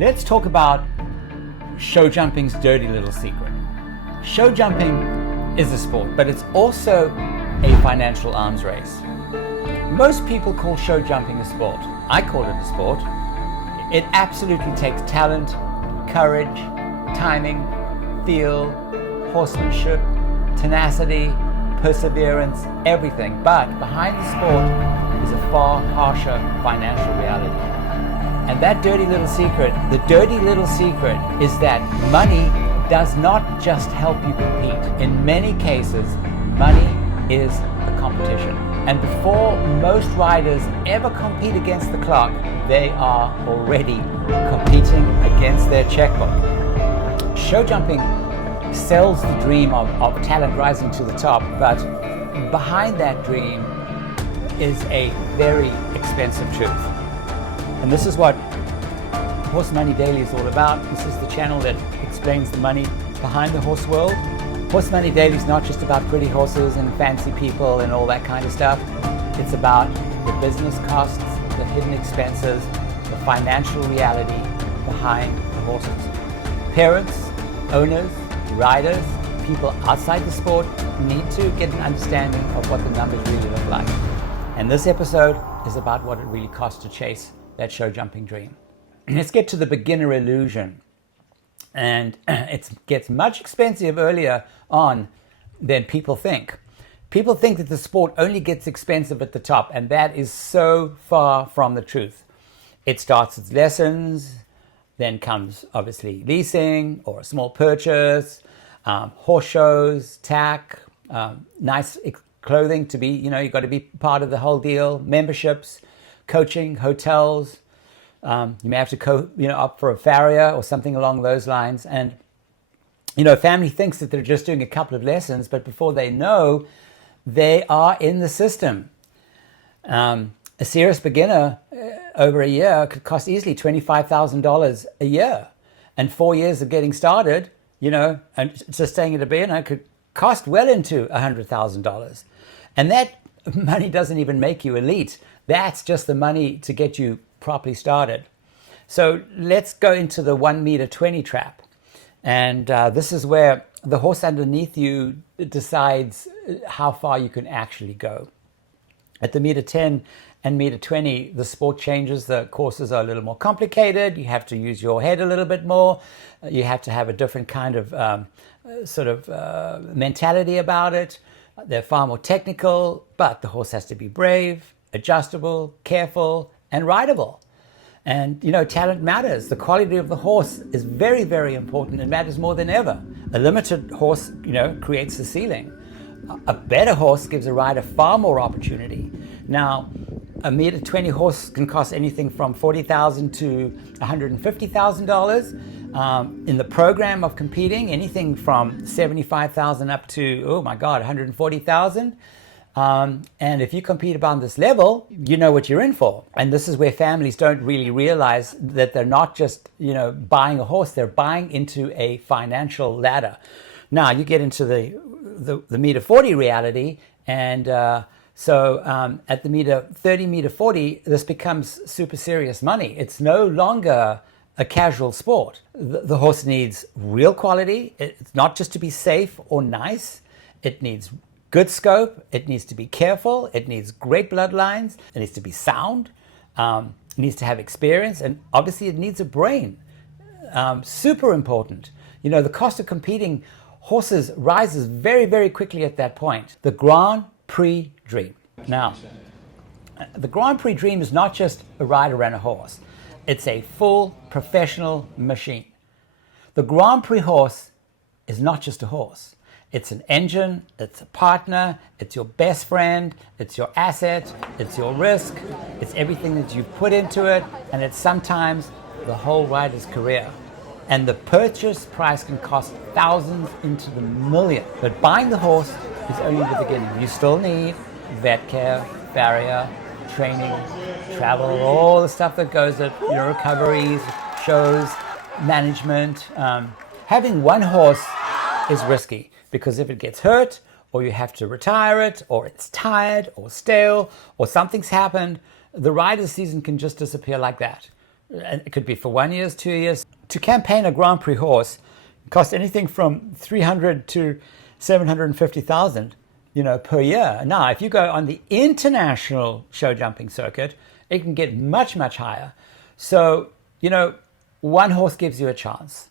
Let's talk about show jumping's dirty little secret. Show jumping is a sport, but it's also a financial arms race. Most people call show jumping a sport. I call it a sport. It absolutely takes talent, courage, timing, feel, horsemanship, tenacity, perseverance, everything. But behind the sport is a far harsher financial reality. And that dirty little secret, the dirty little secret is that money does not just help you compete. In many cases, money is a competition. And before most riders ever compete against the clock, they are already competing against their checkbook. Show jumping sells the dream of talent rising to the top, but behind that dream is a very expensive truth. And this is what Horse Money Daily is all about. This is the channel that explains the money behind the horse world. Horse Money Daily is not just about pretty horses and fancy people and all that kind of stuff. It's about the business costs, the hidden expenses, the financial reality behind the horses. Parents, owners, riders, people outside the sport need to get an understanding of what the numbers really look like. And this episode is about what it really costs to chase that show jumping dream. Let's get to the beginner illusion. And it gets much expensive earlier on than people think. People think that the sport only gets expensive at the top, and that is so far from the truth. It starts its lessons, then comes obviously leasing or a small purchase, horse shows, tack, nice clothing to be, you've got to be part of the whole deal, memberships, coaching, hotels. You may have to opt for a farrier or something along those lines. And, family thinks that they're just doing a couple of lessons, but before they know, they are in the system. A serious beginner over a year could cost easily $25,000 a year. And 4 years of getting started, and just staying at a beginner could cost well into $100,000. And that money doesn't even make you elite. That's just the money to get you properly started. So let's go into the 1 meter 20 trap. And this is where the horse underneath you decides how far you can actually go. At the meter 10 and meter 20, the sport changes. The courses are a little more complicated. You have to use your head a little bit more. You have to have a different kind of mentality about it. They're far more technical, but the horse has to be brave, adjustable, careful, and rideable. And, talent matters. The quality of the horse is very, very important and matters more than ever. A limited horse, creates the ceiling. A better horse gives a rider far more opportunity. Now, a meter 20 horse can cost anything from $40,000 to $150,000. In the program of competing, anything from $75,000 up to, $140,000. And if you compete above this level, you know what you're in for. And this is where families don't really realize that they're not just, buying a horse, they're buying into a financial ladder. Now you get into the meter 40 reality, and so at the meter 30, meter 40, this becomes super serious money. It's no longer a casual sport. The horse needs real quality. It's not just to be safe or nice. It needs good scope, it needs to be careful, it needs great bloodlines, it needs to be sound, it needs to have experience, and obviously it needs a brain. Super important. The cost of competing horses rises very, very quickly at that point. The Grand Prix dream. Now, the Grand Prix dream is not just a rider and a horse. It's a full professional machine. The Grand Prix horse is not just a horse. It's an engine, it's a partner, it's your best friend, it's your asset, it's your risk, it's everything that you've put into it, and it's sometimes the whole rider's career. And the purchase price can cost thousands into the million. But buying the horse is only the beginning. You still need vet care, farrier, training, travel, all the stuff that goes with recoveries, shows, management. Having one horse is risky, because if it gets hurt, or you have to retire it, or it's tired, or stale, or something's happened, the rider's season can just disappear like that. and it could be for 1 year, 2 years. To campaign a Grand Prix horse costs anything from 300 to 750,000, per year. Now, if you go on the international show jumping circuit, it can get much, much higher. So, one horse gives you a chance.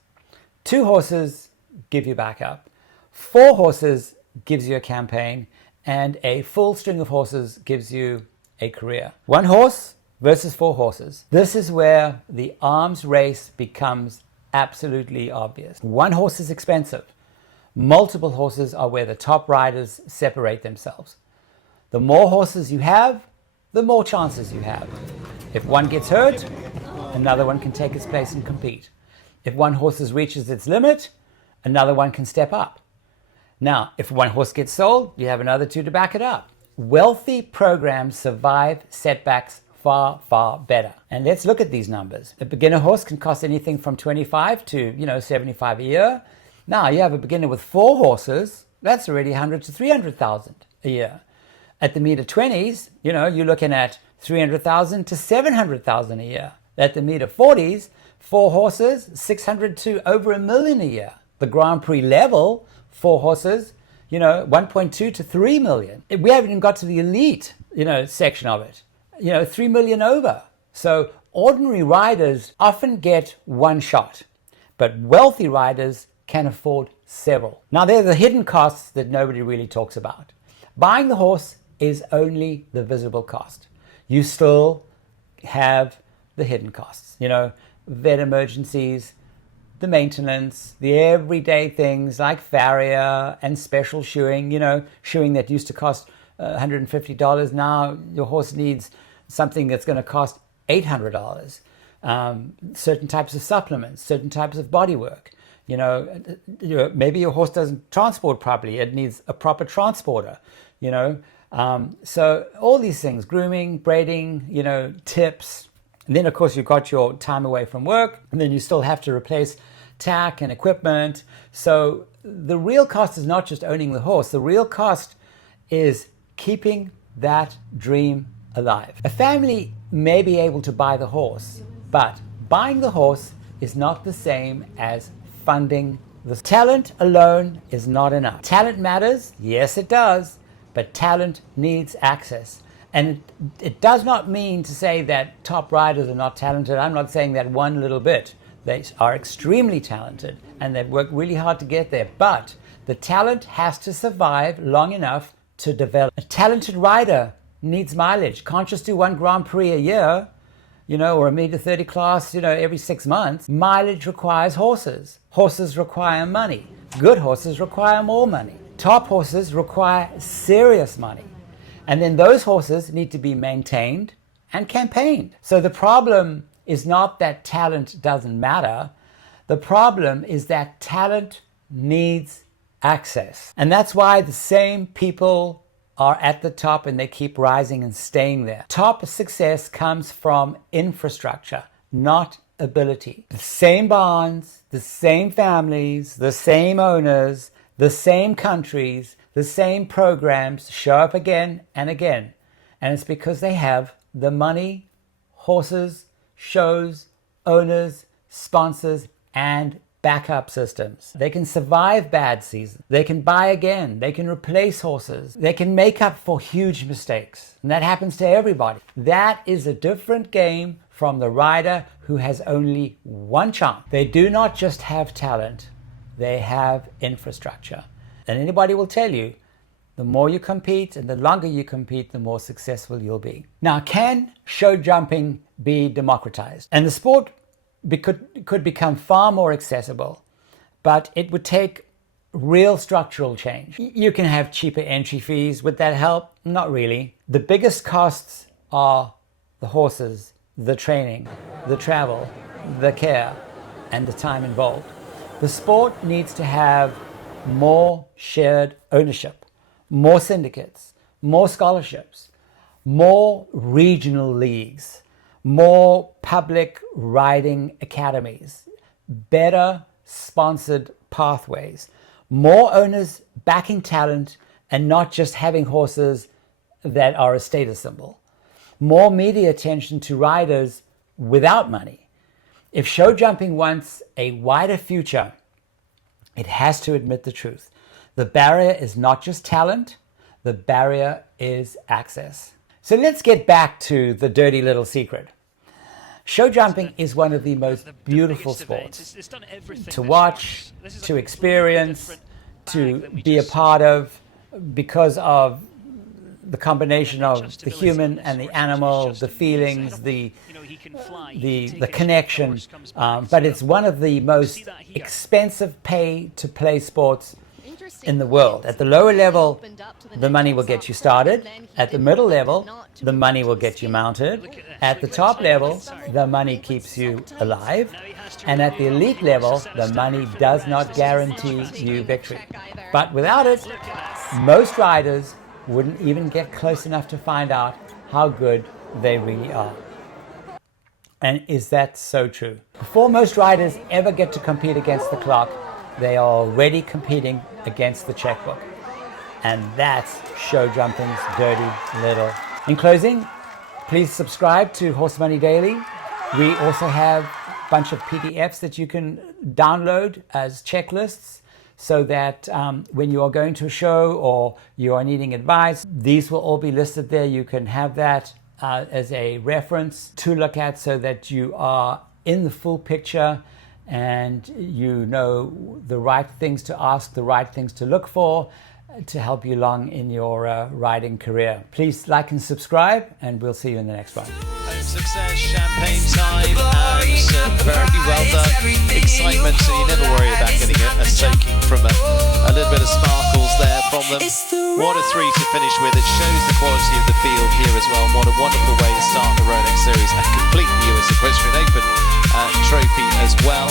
2 horses give you backup. 4 horses gives you a campaign, and a full string of horses gives you a career. 1 horse versus 4 horses. This is where the arms race becomes absolutely obvious. 1 horse is expensive. Multiple horses are where the top riders separate themselves. The more horses you have, the more chances you have. If one gets hurt, another one can take its place and compete. If one horse reaches its limit, another one can step up. Now, if one horse gets sold, you have another 2 to back it up. Wealthy programs survive setbacks far, far better. And let's look at these numbers. A beginner horse can cost anything from 25 to 75 a year. Now you have a beginner with 4 horses, that's already 100 to 300,000 a year. At the meter 20s, you're looking at 300,000 to 700,000 a year. At the meter 40s, 4 horses, 600 to over $1 million a year. The Grand Prix level, 4 horses, 1.2 to 3 million. We haven't even got to the elite, section of it. 3 million over. So ordinary riders often get 1 shot, but wealthy riders can afford several. Now, they're the hidden costs that nobody really talks about. Buying the horse is only the visible cost. You still have the hidden costs, vet emergencies, the maintenance, the everyday things like farrier and special shoeing, shoeing that used to cost $150. Now your horse needs something that's going to cost $800. Certain types of supplements, certain types of body work. Maybe your horse doesn't transport properly. It needs a proper transporter, So all these things, grooming, braiding, tips. And then, of course, you've got your time away from work, and then you still have to replace tack and equipment. So the real cost is not just owning the horse. The real cost is keeping that dream alive. A family may be able to buy the horse, but buying the horse is not the same as funding the talent alone is not enough. Talent matters, yes it does, but talent needs access. And it does not mean to say that top riders are not talented. I'm not saying that one little bit. They are extremely talented and they've worked really hard to get there, but the talent has to survive long enough to develop. A talented rider needs mileage, can't just do 1 Grand Prix a year, or a meter 30 class, every 6 months. Mileage requires horses. Horses require money. Good horses require more money. Top horses require serious money. And then those horses need to be maintained and campaigned. So the problem is not that talent doesn't matter. The problem is that talent needs access. And that's why the same people are at the top and they keep rising and staying there. Top success comes from infrastructure, not ability. The same barns, the same families, the same owners, the same countries, the same programs show up again and again. And it's because they have the money, horses, shows, owners, sponsors, and backup systems. They can survive bad seasons. They can buy again. They can replace horses. They can make up for huge mistakes. And that happens to everybody. That is a different game from the rider who has only 1 chance. They do not just have talent. They have infrastructure. And anybody will tell you, the more you compete and the longer you compete, the more successful you'll be. Now, can show jumping be democratized? And the sport could become far more accessible, but it would take real structural change. You can have cheaper entry fees. Would that help? Not really. The biggest costs are the horses, the training, the travel, the care, and the time involved. The sport needs to have more shared ownership, more syndicates, more scholarships, more regional leagues, more public riding academies, better sponsored pathways, more owners backing talent and not just having horses that are a status symbol, more media attention to riders without money, If show jumping wants a wider future, it has to admit the truth. The barrier is not just talent, the barrier is access. So let's get back to the dirty little secret. Show jumping is one of the most beautiful sports to watch, to experience, to be a part of, because of the combination of the human and the animal, the feelings, the connection. But it's one of the most expensive pay-to-play sports in the world. At the lower level, the money will get you started. At the middle level, the money will get you mounted. At the top level, the money keeps you alive. And at the elite level, the money does not guarantee you victory. But without it, most riders wouldn't even get close enough to find out how good they really are. And is that so true? Before most riders ever get to compete against the clock, they are already competing against the checkbook. And that's show jumping's dirty little. In closing, please subscribe to Horse Money Daily. We also have a bunch of PDFs that you can download as checklists, so that when you are going to a show or you are needing advice, these will all be listed there. You can have that as a reference to look at, so that you are in the full picture and you know the right things to ask, the right things to look for to help you along in your riding career. Please like and subscribe, and we'll see you in the next one. Success, champagne time, and very well done. Excitement, so you never worry about getting a soaking from a little bit of sparkles there from them. What a three to finish with. It shows the quality of the field here as well. What a wonderful way to start the Rolex Series and complete the US Equestrian Open trophy as well.